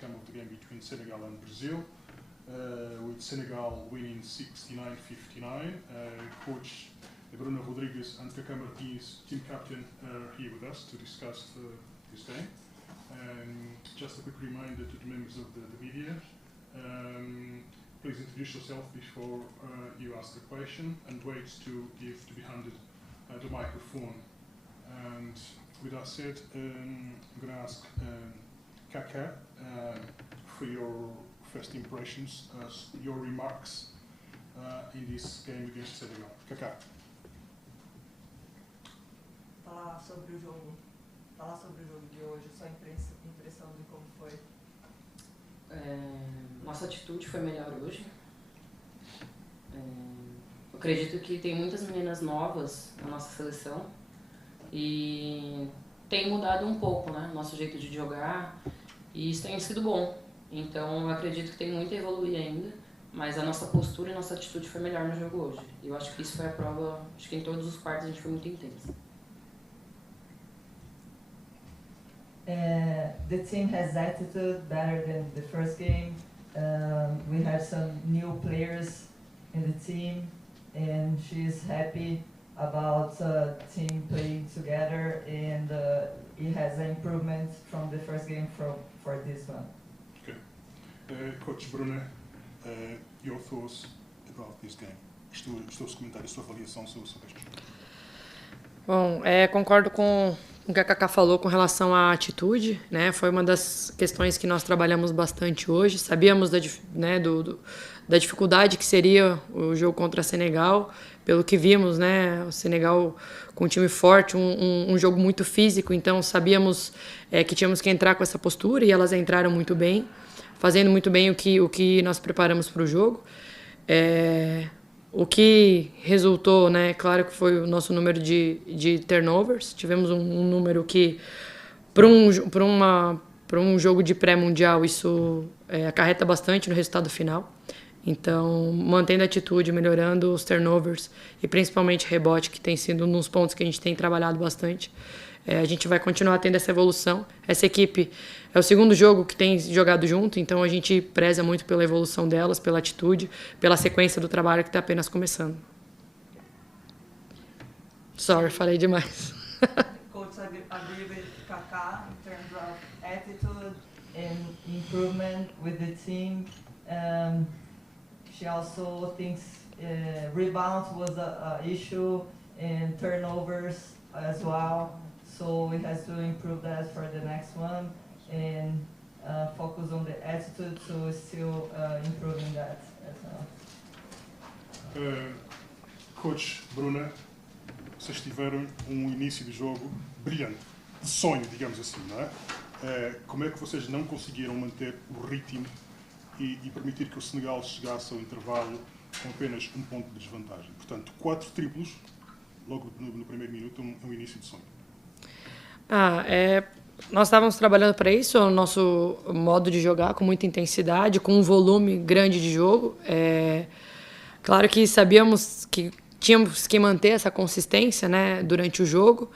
outcome of the game between Senegal and Brazil, with Senegal winning 69-59. Coach Bruno Rodrigues and Kaká Martins, team captain, are here with us to discuss this game. Just a quick reminder to the members of the media. Please introduce yourself before you ask a question, and wait to be handed the microphone. And with that said, I'm going to ask Kaká for your first impressions, your remarks in this game against Senegal. Kaká. Falar sobre o jogo de hoje, sua impressão de como foi. Nossa atitude foi melhor hoje. Eu acredito que tem muitas meninas novas na nossa seleção e tem mudado um pouco, né, nosso jeito de jogar, e isso tem sido bom. Então eu acredito que tem muito a evoluir ainda, mas a nossa postura e nossa atitude foi melhor no jogo hoje. E eu acho que isso foi a prova, acho que em todos os quartos a gente foi muito intenso. The team has attitude better than the first game. We had some new players in the team, and she's happy about team playing together, and it has an improvement from the first game for this one. Okay. Coach Bruno, your thoughts about this game? Os teus comentários, a sua avaliação sobre este jogo. Bom, concordo com o que a Kaká falou com relação à atitude, né? Foi uma das questões que nós trabalhamos bastante hoje. Sabíamos da dificuldade que seria o jogo contra Senegal, pelo que vimos, né? O Senegal com um time forte, um jogo muito físico, então sabíamos que tínhamos que entrar com essa postura, e elas entraram muito bem, fazendo muito bem o que nós preparamos para o jogo. O que resultou, né, claro que foi o nosso número de turnovers. Tivemos um número que, para um jogo de pré-mundial, isso acarreta bastante no resultado final. Então, mantendo a atitude, melhorando os turnovers e principalmente rebote, que tem sido um dos pontos que a gente tem trabalhado bastante, a gente vai continuar tendo essa evolução. Essa equipe é o segundo jogo que tem jogado junto, então a gente preza muito pela evolução delas, pela atitude, pela sequência do trabalho que está apenas começando. Sorry, falei demais. Coach agree with Kaká in terms of attitude and improvement with the team. She also thinks rebound was a issue, and turnovers as well. So we have to improve that for the next one, and focus on the attitude, so still improving that as well. Coach Bruno, vocês tiveram início de jogo brilhante, de sonho, digamos assim, não é? Como é que vocês não conseguiram manter o ritmo e permitir que o Senegal chegasse ao intervalo com apenas um ponto de desvantagem? Portanto, 4 triplos, logo no primeiro minuto, um início de sonho. Nós estávamos trabalhando para isso, o nosso modo de jogar com muita intensidade, com um volume grande de jogo. Claro que sabíamos que tínhamos que manter essa consistência, né, durante o jogo.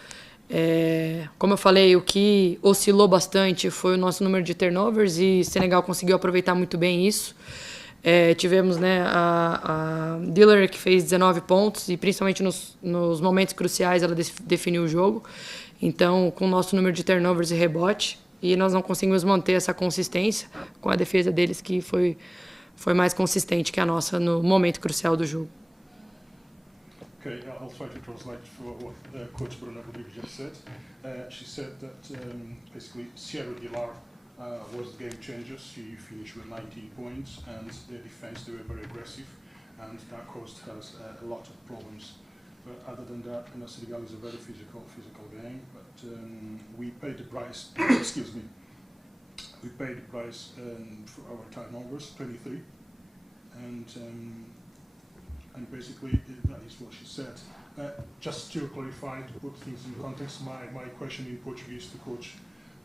Como eu falei, o que oscilou bastante foi o nosso número de turnovers, e Senegal conseguiu aproveitar muito bem isso. Tivemos, né, a Diller, que fez 19 pontos, e principalmente nos momentos cruciais ela definiu o jogo. Então, com o nosso número de turnovers e rebote, e nós não conseguimos manter essa consistência com a defesa deles, que foi mais consistente que a nossa no momento crucial do jogo. Okay, I'll try to translate for what Coach Bruno Rodrigues just said. She said that basically Sierra Diller was the game changer. She finished with 19 points, and their defense, they were very aggressive, and that caused us a lot of problems. But other than that, Senegal is a very physical game. But we paid the price. Excuse me. We paid the price for our turnovers, 23, and basically that is what she said. Just to clarify, to put things in context, my question in Portuguese to Coach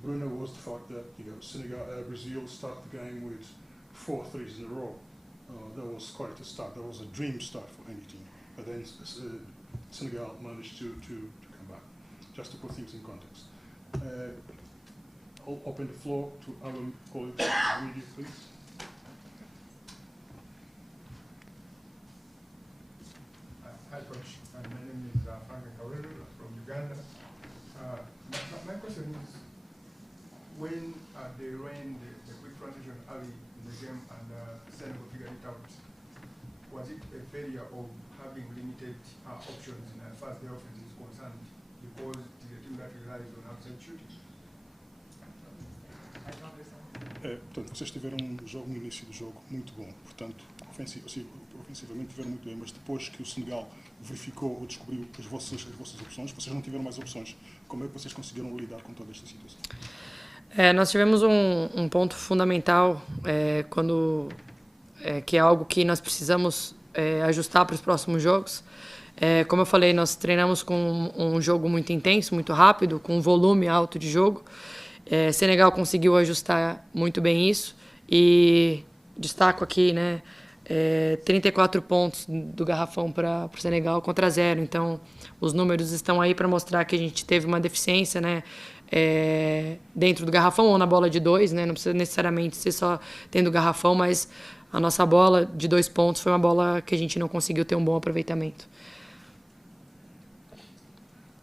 Bruno was the fact that Brazil started the game with 4 threes in a row. That was quite a start. That was a dream start for any team. But then Senegal managed to come back. Just to put things in context. I'll open the floor to our colleagues. media, please. Hi, Coach. My name is Frank Kaweru from Uganda. My question is, when they ran the quick transition early in the game and Senegal figured it out, was it a failure of having limited options as far as the offense is concerned, because it is a team that relies on outside shooting? Portanto, vocês tiveram um jogo no início do jogo muito bom, portanto, ofensivamente tiveram muito bem, mas depois que o Senegal verificou ou descobriu as vossas opções, vocês não tiveram mais opções. Como é que vocês conseguiram lidar com toda esta situação? Nós tivemos um ponto fundamental que é algo que nós precisamos ajustar para os próximos jogos. Como eu falei, nós treinamos com um jogo muito intenso, muito rápido, com um volume alto de jogo. Senegal conseguiu ajustar muito bem isso e destaco aqui, 34 pontos do garrafão para o Senegal contra 0. Então, os números estão aí para mostrar que a gente teve uma deficiência, dentro do garrafão ou na bola de 2, Não precisa necessariamente ser só dentro do garrafão, mas a nossa bola de 2 pontos foi uma bola que a gente não conseguiu ter um bom aproveitamento.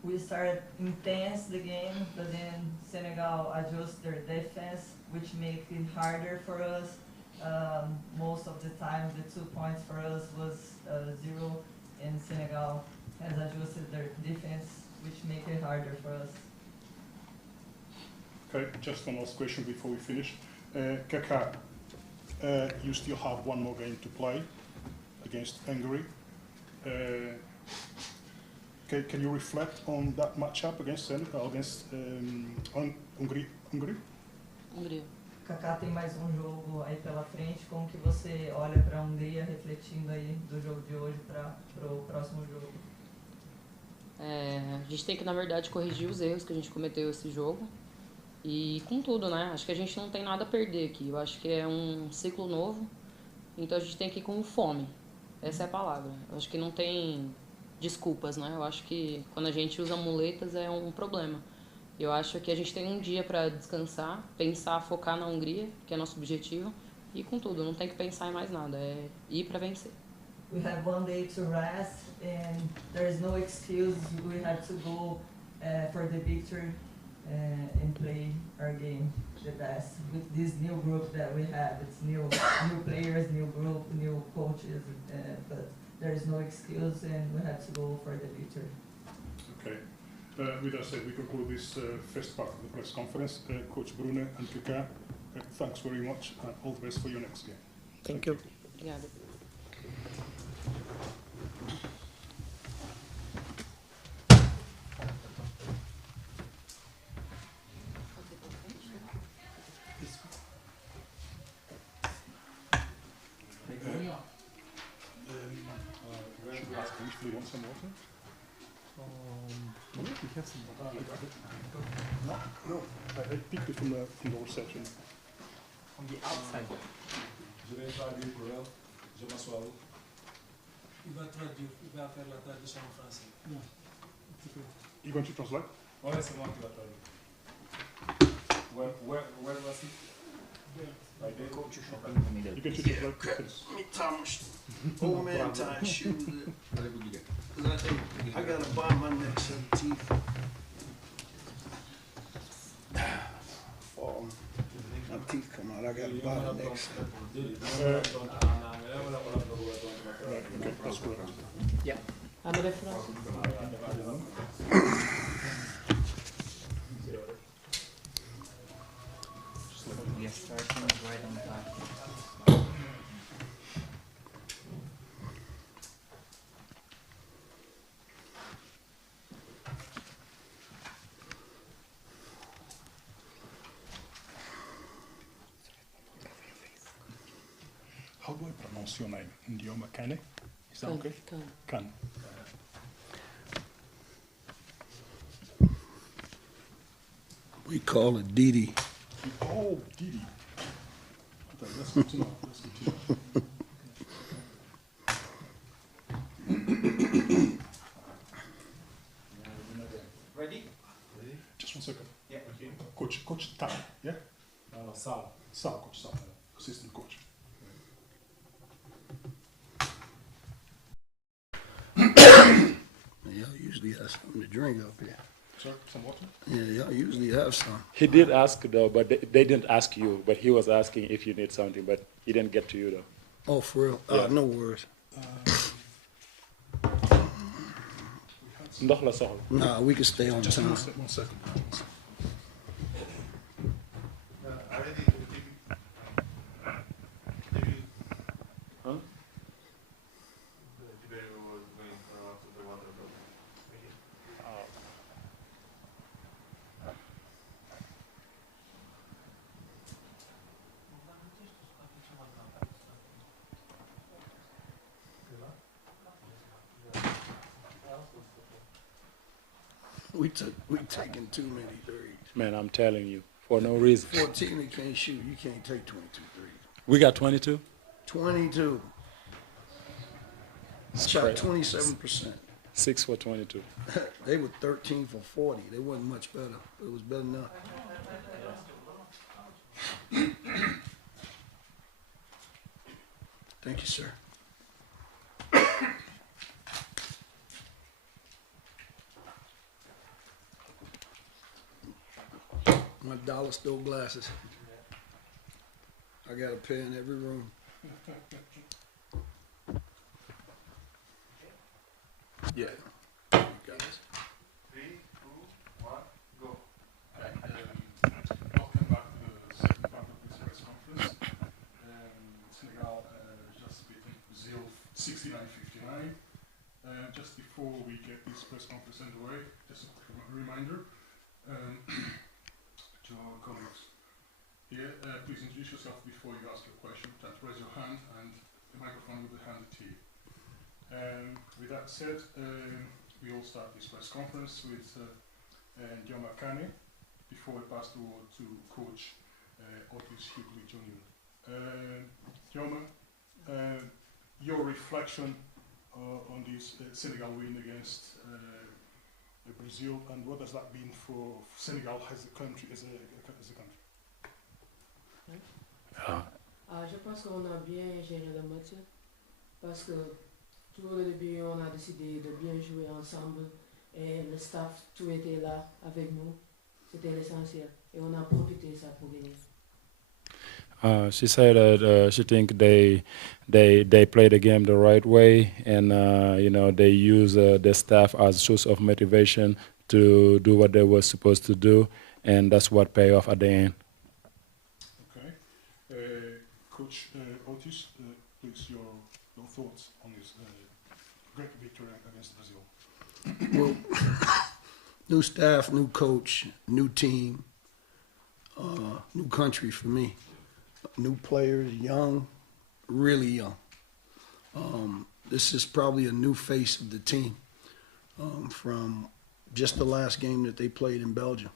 We started intense the game, but then Senegal adjusted their defense, which makes it harder for us. Most of the time, the 2 points for us was 0, and Senegal has adjusted their defense, which makes it harder for us. Okay, just one last question before we finish. Kaká, you still have one more game to play against Hungary. Can you reflect on that matchup against Hungary? Hungria. Kaká tem mais um jogo aí pela frente. Como que você olha para a Hungria refletindo aí do jogo de hoje para o próximo jogo? A gente tem que, na verdade, corrigir os erros que a gente cometeu esse jogo. E com tudo, Acho que a gente não tem nada a perder aqui. Eu acho que é um ciclo novo. Então a gente tem que ir com fome. Essa é a palavra. Eu acho que não tem desculpas, Eu acho que quando a gente usa muletas é um problema. Eu acho que a gente tem um dia para descansar, pensar, focar na Hungria, que é nosso objetivo, e com tudo, não tem que pensar em mais nada, é ir para vencer. We have 1 day to rest and there is no excuse. We have to go for the victory and play our game the best with this new group that we have. It's new players, new group, new coaches, but there is no excuse and we have to go for the victory. Okay. With that said, we conclude this first part of the press conference. Coach Bruno and Kaká, thanks very much. All the best for your next game. Thank you. Obrigada. Do you want some water? We have some. No. I picked it from the reception. On the outside. Je vais traduire pour elle. Je m'assois où? Il va traduire, il va faire la traduction en français. Non. You going to translate? Ouais, c'est moi qui va traduire. Where was it? Right there. Coach, You can translate. Yes. me Thomas, old man tie shoes. I got a bomb my neck, some teeth. Fall. My teeth come out. I got a bomb neck. Right, okay, that's correct. Abre a frase. We are starting right on time. How do I pronounce your name? Ndioma Kane? Is that okay? Kane. We call it Didi. Oh, Didi. Okay, that's good to know. That's good to know. Ready? Just 1 second. Yeah. Okay. Coach Tam, yeah? Sarr. Sarr, Coach Sarr. assistant coach. Y'all usually have something to drink up here. Sir, some water? Yeah, y'all usually have some. He did ask though, but they didn't ask you. But he was asking if you need something, but he didn't get to you though. Oh, for real? Yeah. No worries. Ndox la soxla. Nah, we can stay on Just time. 1 second. Huh? We taking too many threes. Man, I'm telling you, for no reason. 14 they can't shoot. You can't take 22 threes. We got 22. 22. It's Shot crazy. 27%. 6 for 22. They were 13 for 40. They wasn't much better. It was better enough. Thank you, sir. My dollar store glasses. I got a pair in every room. Yeah. You guys. 3, 2, 1, go. Welcome back to the second part of this press conference. Senegal just beaten Brazil 69-59. Just before we get this press conference underway, just a quick reminder to our colleagues here, please introduce yourself before you ask your question. Just raise your hand and the microphone will be handed to you. With that said, we will start this press conference with Dioma Kane before we pass the word to Coach Otis Hughley Jr. Dioma, your reflection on this Senegal win against Brazil, and what does that mean for Senegal as a country? As a country? Je pense qu'on a bien géré le match parce que tout le début on a décidé de bien jouer ensemble et le staff tout était là avec nous, c'était l'essentiel et on a profité de ça pour gagner. She said that she think they play the game the right way, and you know, they use the staff as source of motivation to do what they were supposed to do, and that's what pay off at the end. Okay, Coach Otis, please your thoughts on this great victory against Brazil. Well, new staff, new coach, new team, new country for me. New players, young, really young. This is probably a new face of the team from just the last game that they played in Belgium.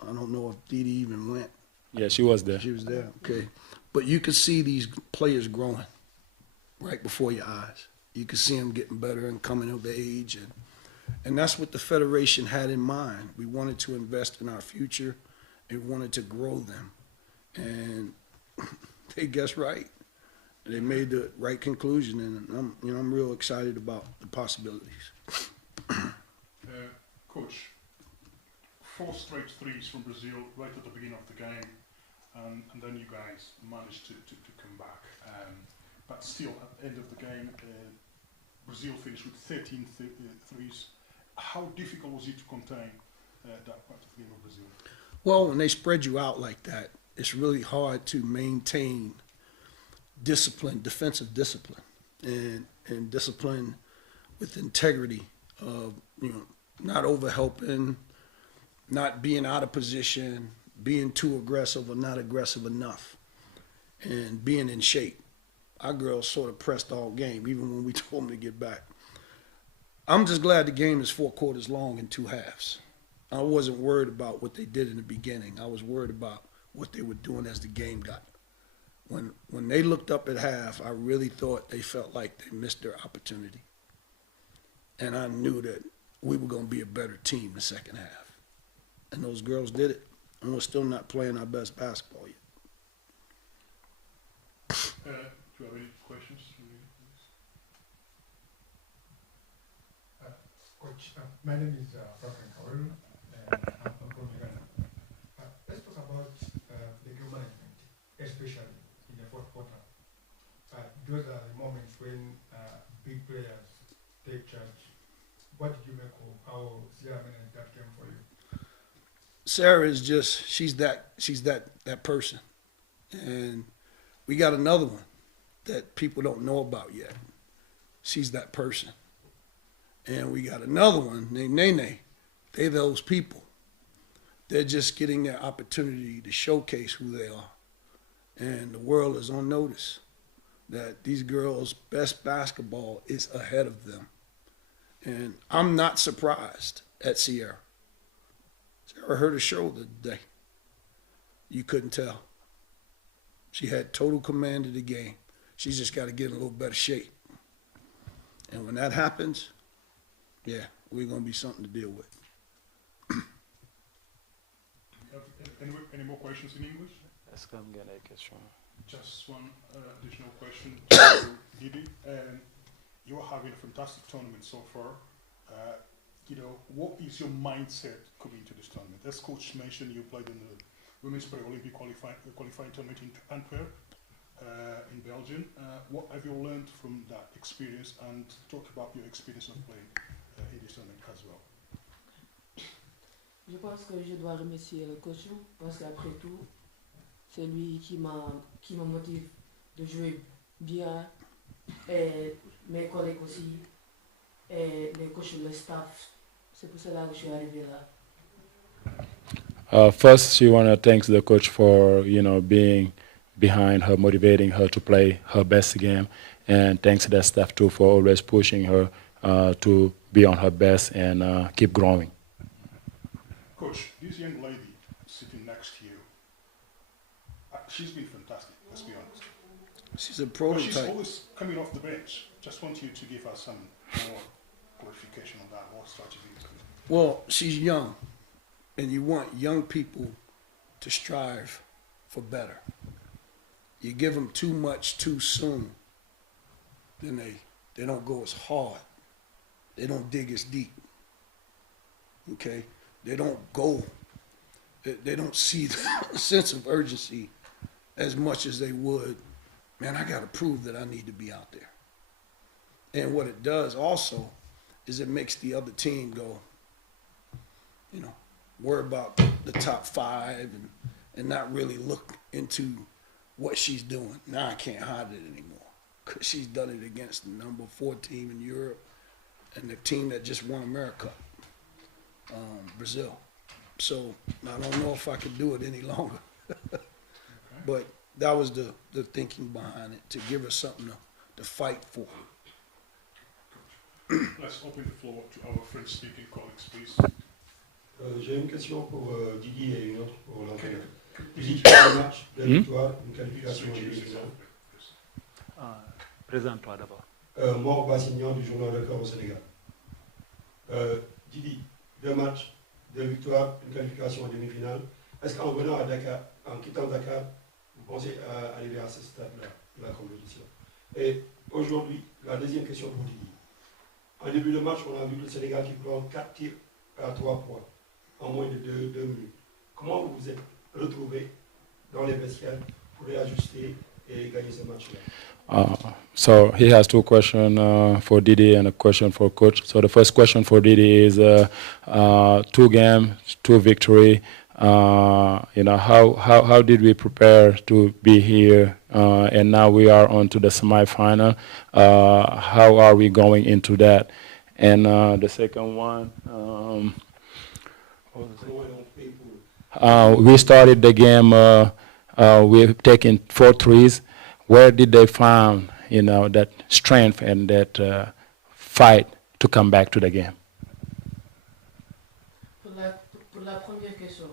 I don't know if Didi even went. Yeah, she was there. She was there, okay. But you could see these players growing right before your eyes. You could see them getting better and coming of age. And that's what the Federation had in mind. We wanted to invest in our future and wanted to grow them. And they guessed right. They made the right conclusion, and I'm real excited about the possibilities. Coach, 4 straight threes from Brazil right at the beginning of the game, and then you guys managed to come back. But still, at the end of the game, Brazil finished with 13 threes. How difficult was it to contain that part of the game of Brazil? Well, when they spread you out like that, it's really hard to maintain discipline, defensive discipline, and discipline with integrity of, not overhelping, not being out of position, being too aggressive or not aggressive enough, and being in shape. Our girls sort of pressed all game, even when we told them to get back. I'm just glad the game is 4 quarters long and 2 halves. I wasn't worried about what they did in the beginning. I was worried about what they were doing as the game got. When they looked up at half, I really thought they felt like they missed their opportunity. And I knew that we were going to be a better team the second half. And those girls did it. And we're still not playing our best basketball yet. Do you have any questions? Coach, my name is Franklin Kawaru, and I'm from Uganda. Let's talk about the game management, especially in the fourth quarter. Those are the moments when big players take charge. What did you make of how Sarr managed that game for you? Sarah is just, she's that person. And we got another one that people don't know about yet. She's that person. And we got another one named Nene. They're those people. They're just getting their opportunity to showcase who they are. And the world is on notice that these girls' best basketball is ahead of them. And I'm not surprised at Sierra. Sarah hurt her shoulder today. You couldn't tell. She had total command of the game. She's just got to get in a little better shape. And when that happens, yeah, we're going to be something to deal with. Any more questions in English? Est-ce que vous avez une question? Just one additional question to Didi. You are having a fantastic tournament so far. What is your mindset coming into this tournament? As coach mentioned, you played in the Women's Paralympic qualifying tournament in Antwerp, in Belgium. What have you learned from that experience, and talk about your experience of playing in this tournament as well? Je pense que je dois remercier le coach parce qu'après tout, c'est lui qui me motive de jouer bien, et mes collègues aussi, et les coachs, le staff. C'est pour cela que je suis arrivé là. First, she want to thank the coach for being behind her, motivating her to play her best game, and thanks to the staff too for always pushing her to be on her best and keep growing. Coach, this young lady sitting next to you, she's been fantastic, let's be honest. She's a But prototype. she's always coming off the bench. Just want you to give us some more clarification on that, more strategy. Well, she's young, and you want young people to strive for better. You give them too much too soon, then they don't go as hard. They don't dig as deep. Okay? They don't go. They don't see the sense of urgency as much as they would. Man, I got to prove that I need to be out there. And what it does also is it makes the other team go, worry about the top five and not really look into what she's doing. Now I can't hide it anymore because she's done it against the number 4 team in Europe and the team that just won America, Brazil. So I don't know if I could do it any longer. But that was the thinking behind it, to give her something to fight for. Let's open the floor to our French-speaking colleagues, please. J'ai une question pour Didi et une autre pour l'entraîneur. Didi, un match de victoire, une qualification de demi-finale. Présente-toi d'abord. Mort Bassignan du journal Le Corps au Sénégal. Didi, 2 matchs, 2 victoires, une qualification en demi-finale. Est-ce qu'en venant à Dakar, en quittant Dakar, vous pensez arriver à ce stade-là de la compétition? Et aujourd'hui, la deuxième question pour Didi. En début de match, on a vu le Sénégal qui prend 4 tirs à 3 points en moins de 2 minutes. Comment vous vous êtes retrouvé dans les vestiaires pour réajuster et gagner ce match-là? So he has 2 questions for Didi and a question for coach. So the first question for Didi is 2 games, 2 victory. How did we prepare to be here? And now we are on to the semifinal. How are we going into that? And the second one, we started the game. We've taken 4 threes. Where did they find, that strength and that fight to come back to the game? Pour la première question,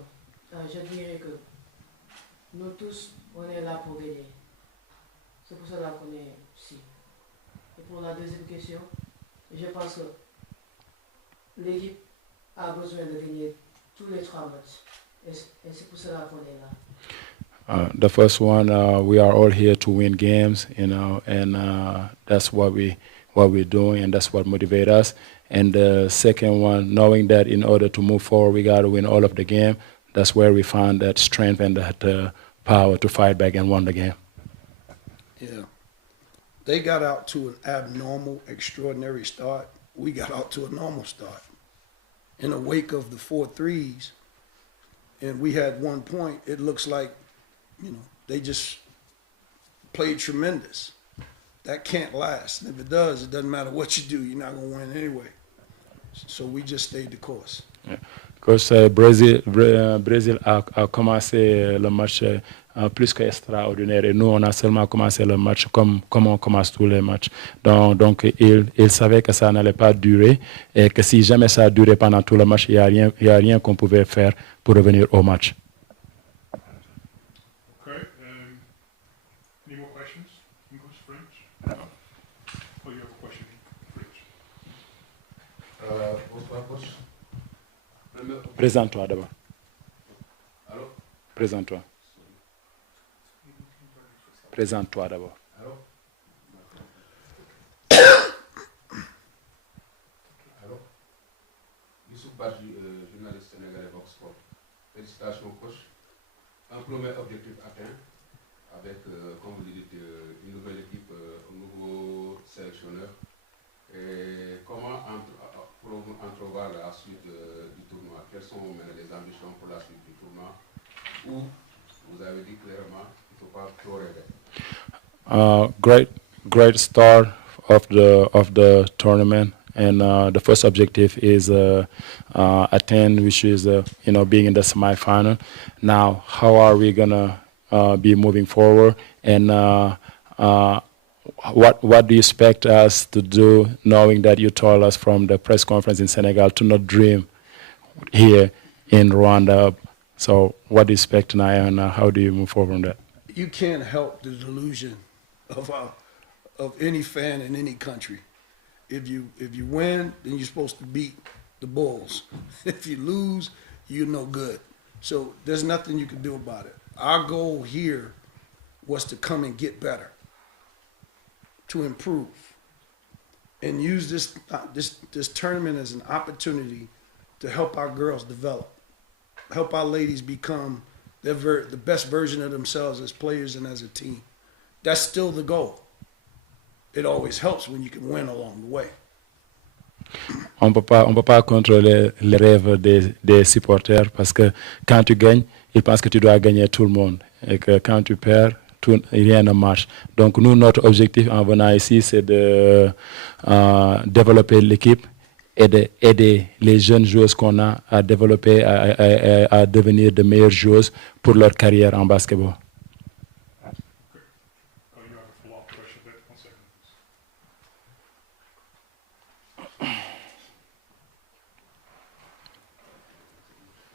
je dirais que nous tous, on est là pour gagner. C'est pour cela qu'on est ici. Et pour la deuxième question, je pense que l'équipe a besoin de gagner tous les 3 matchs. Et c'est pour cela qu'on est là. The first one, we are all here to win games, you know, and that's what we're doing, and that's what motivates us. And the second one, knowing that in order to move forward, we got to win all of the game. That's where we found that strength and that power to fight back and win the game. Yeah. They got out to an abnormal, extraordinary start. We got out to a normal start. In the wake of the 4 threes, and we had 1 point, it looks like, you know, they just played tremendous. That can't last. And if it does, it doesn't matter what you do, you're not going to win anyway. So we just stayed the course. Yeah. Because Brésil a commencé le match plus qu'extraordinaire et nous on a seulement commencé le match comme on commence tous les matchs. Donc il savait que ça n'allait pas durer et que si jamais ça a duré pendant tout le match, il y a rien qu'on pouvait faire pour revenir au match. Okay. Any more questions? English, French? Oh, you have a question in French. Bonsoir, coach. Présente-toi d'abord. Allô? Présente-toi. Présente-toi d'abord. Allô? Allô? Youssouf Badji, journaliste sénégalais Vox Sport. Félicitations, coach. Un premier objectif atteint avec, comme vous le dites, une nouvelle équipe, un nouveau sélectionneur. Et comment entrevoir la suite du tournoi? Quelles sont les ambitions pour la suite du tournoi? Ou vous avez dit clairement qu'il ne faut pas trop rêver. Great start of the tournament, and the first objective is attain, which is being in the semifinal. Now, how are we gonna be moving forward, and what do you expect us to do, knowing that you told us from the press conference in Senegal to not dream here in Rwanda? So what do you expect now, and how do you move forward on that? You can't help the delusion of any fan in any country. If you win, then you're supposed to beat the Bulls. If you lose, you're no good. So there's nothing you can do about it. Our goal here was to come and get better, to improve, and use this tournament as an opportunity to help our girls develop, help our ladies become the best version of themselves as players and as a team. That's still the goal. It always helps when you can win along the way. On peut pas contrôler les rêves des supporters, parce que quand tu gagnes, ils pensent que tu dois gagner tout le monde, et que quand tu perds, rien ne marche. Donc nous, notre objectif en venant ici, c'est de développer l'équipe et d'aider les jeunes joueuses qu'on a à développer, à devenir de meilleures joueuses pour leur carrière en basketball.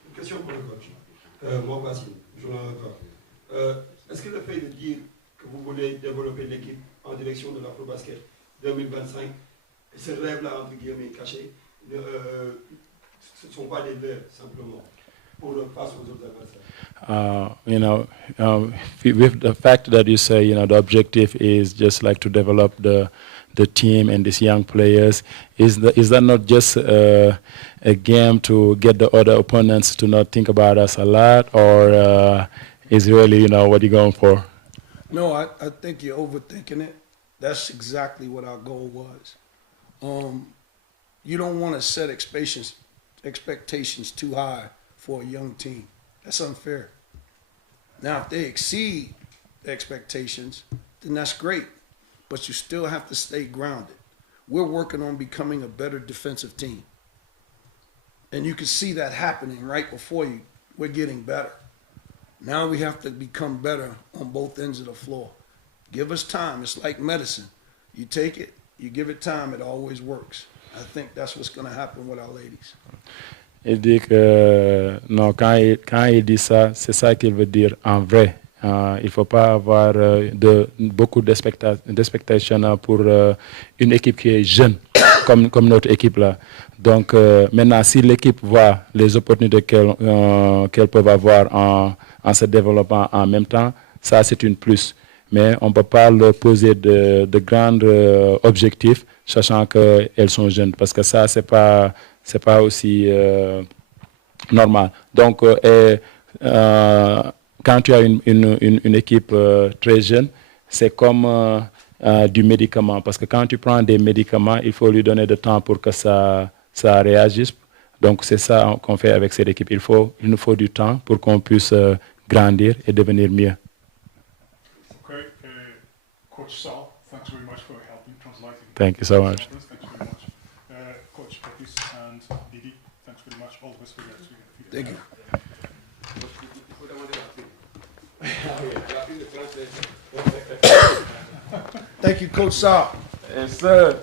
Une question pour le coach. Moi, Basile, journal encore. Est-ce que le fait de dire que vous voulez développer l'équipe en direction de l'Afro-Basket 2025, ce rêve-là, entre guillemets, caché, ce ne sont pas des rêves, simplement, pour face aux autres adversaires? With the fact that you say, the objective is just like to develop the team and these young players, is that not just a game to get the other opponents to not think about us a lot, or is really, what you're going for? No, I think you're overthinking it. That's exactly what our goal was. You don't want to set expectations too high for a young team. That's unfair. Now, if they exceed expectations, then that's great. But you still have to stay grounded. We're working on becoming a better defensive team. And you can see that happening right before you. We're getting better. Now we have to become better on both ends of the floor. Give us time. It's like medicine. You take it, you give it time, it always works. I think that's what's going to happen with our ladies. Il dit que non, quand il dit ça, c'est ça qu'il veut dire en vrai. Il ne faut pas avoir beaucoup d'expectations pour une équipe qui est jeune, comme notre équipe là. Donc maintenant, si l'équipe voit les opportunités qu'elles peuvent avoir en en se développant en même temps, ça c'est une plus. Mais on ne peut pas leur poser de grands objectifs, sachant qu'elles sont jeunes, parce que ça, c'est pas aussi normal. Donc, quand tu as une équipe très jeune, c'est comme du médicament, parce que quand tu prends des médicaments, il faut lui donner du temps pour que ça réagisse. Donc, c'est ça qu'on fait avec cette équipe. Il nous faut du temps pour qu'on puisse grandir et devenir mieux. Okay, Coach Sarr, thanks very much for helping translating. Thank you so much. Thank you very much. Coach Patrice and Didi, thanks very much. All the best for you guys. Thank you. Thank you, Coach Sarr. Yes, sir.